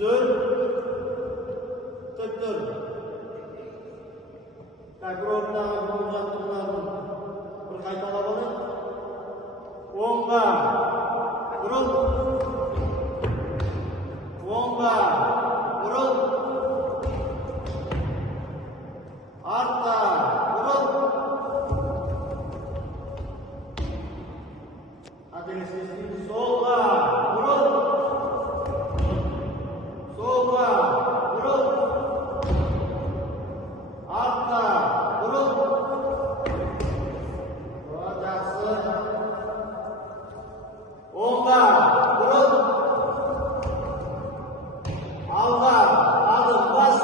Düzül. Tık dur. Bir ortadan jаттығуларын bir қайталап алайық. Оңға бұрыл. Оңға бұрыл. Артқа бұрыл. Қателеспесін. Солға бұрыл. Солға бұрыл. Артқа бұрыл. Жақсы. Оңға бұрыл. Алға адым бас.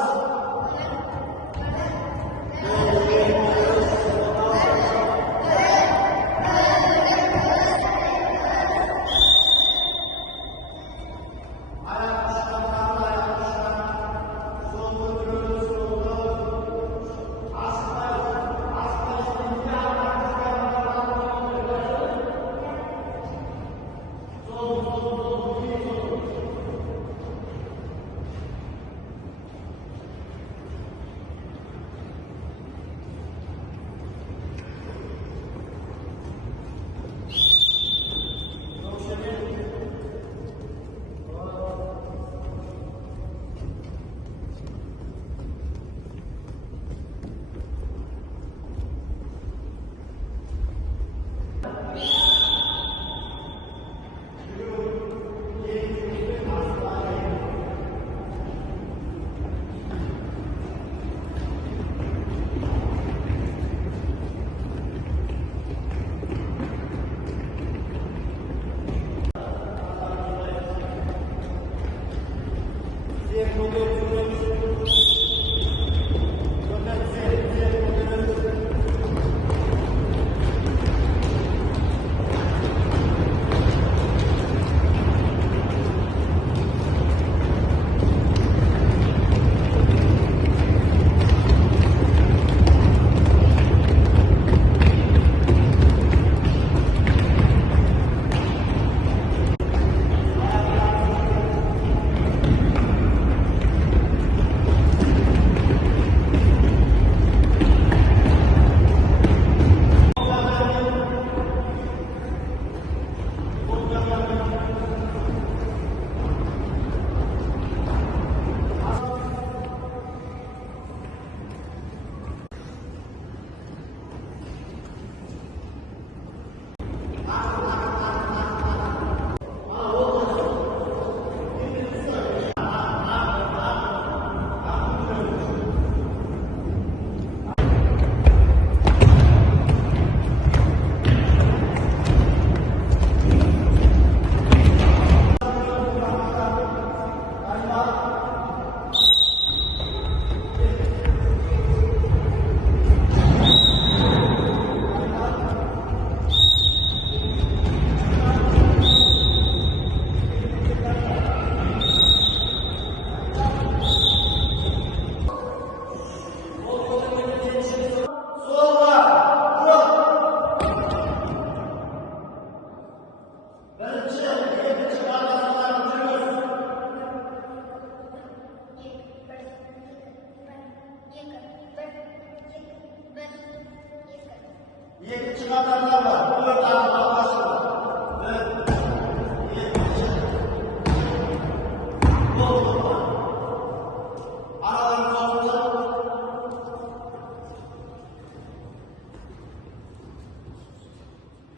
Екінші қатарда бар. Төрт адам алғашқы.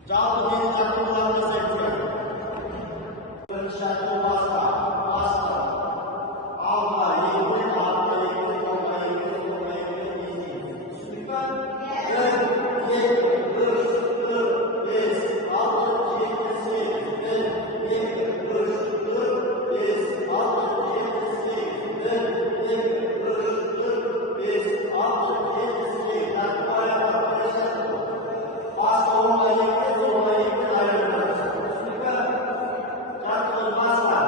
Жалпы менің жаттығуларымды зерттеу. Бірінші жаттығу басқа. Алға, еңбек, артқа, еңбек, оңға, еңбек, оңға, еңбек, еңбек. Түсіндің бе? 1, 2, 3, 4, 5, 6, 7, 8, 1, 2, 3, 4, 5, 6, 7, 8, 1, 2, 3, 4, 5, 6, 7, 8. Жаттығу аяқтап келе жаттығу. Басқа оңға еңбек, оңға еңбек, аяқтап. Түсіндің бе? Жаттығу басқа.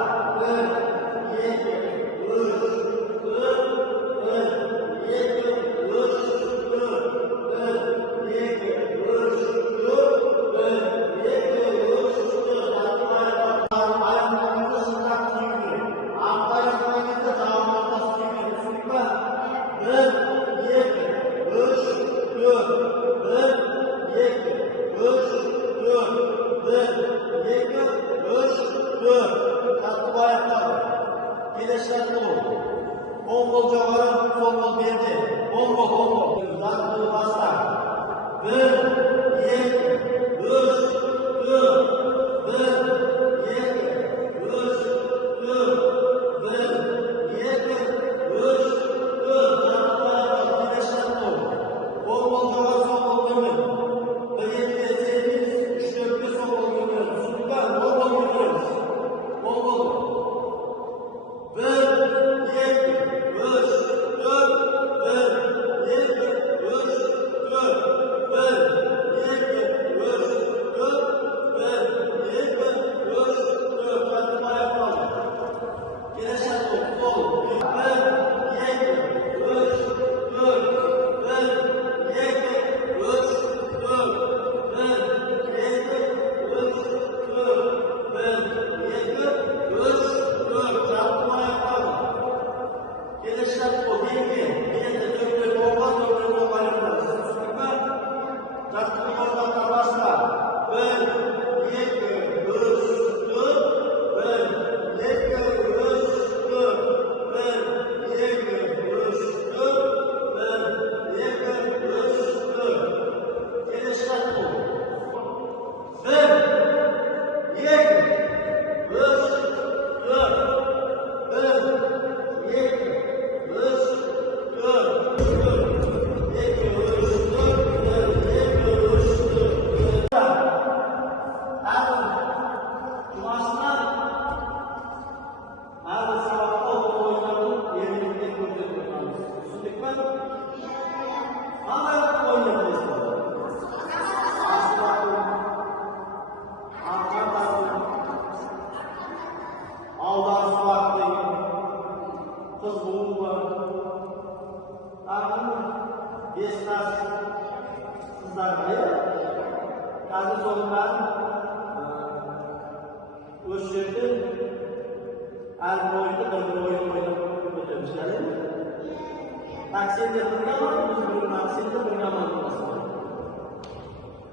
sen de oynamadın, sen de oynamadın.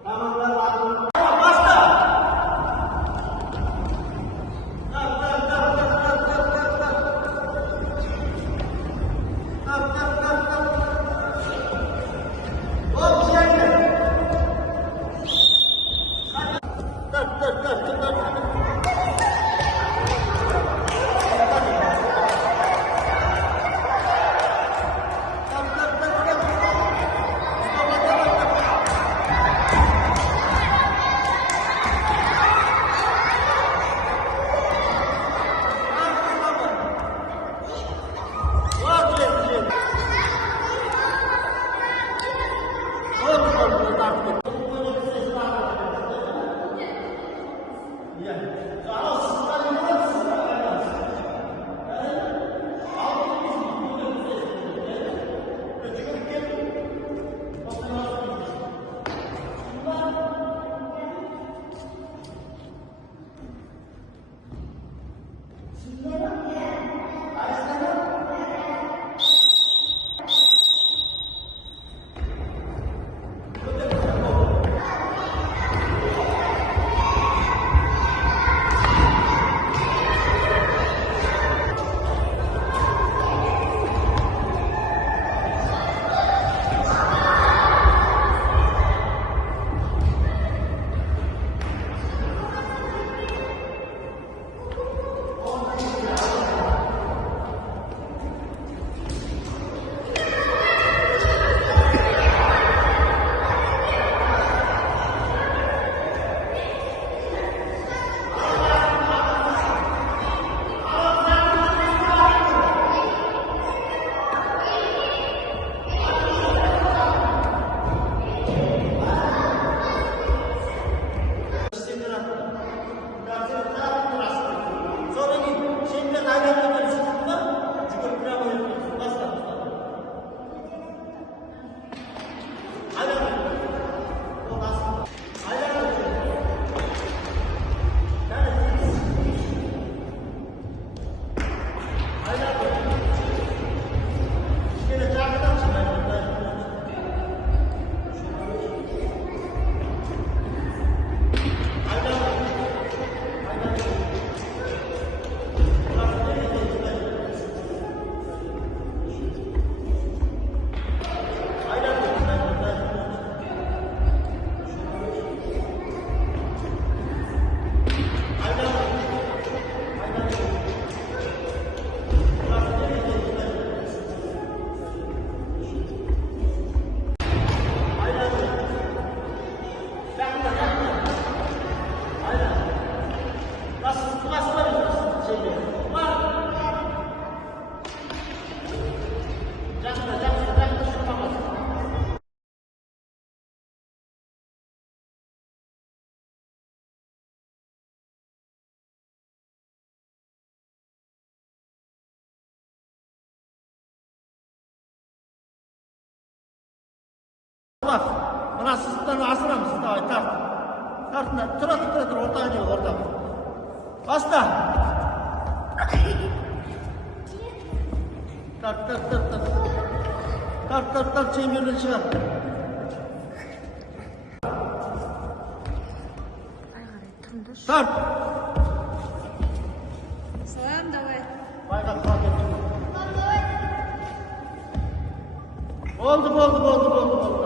Tamamlar var. Basta! Bak, bana sızıklarını asıra mısın? Daha tart. Tartın, tıra ortaya gel, orta. Basta. Tart, çemberini çıkar. Tart. Salam, давай. Bayrak fark ettim. Oldu.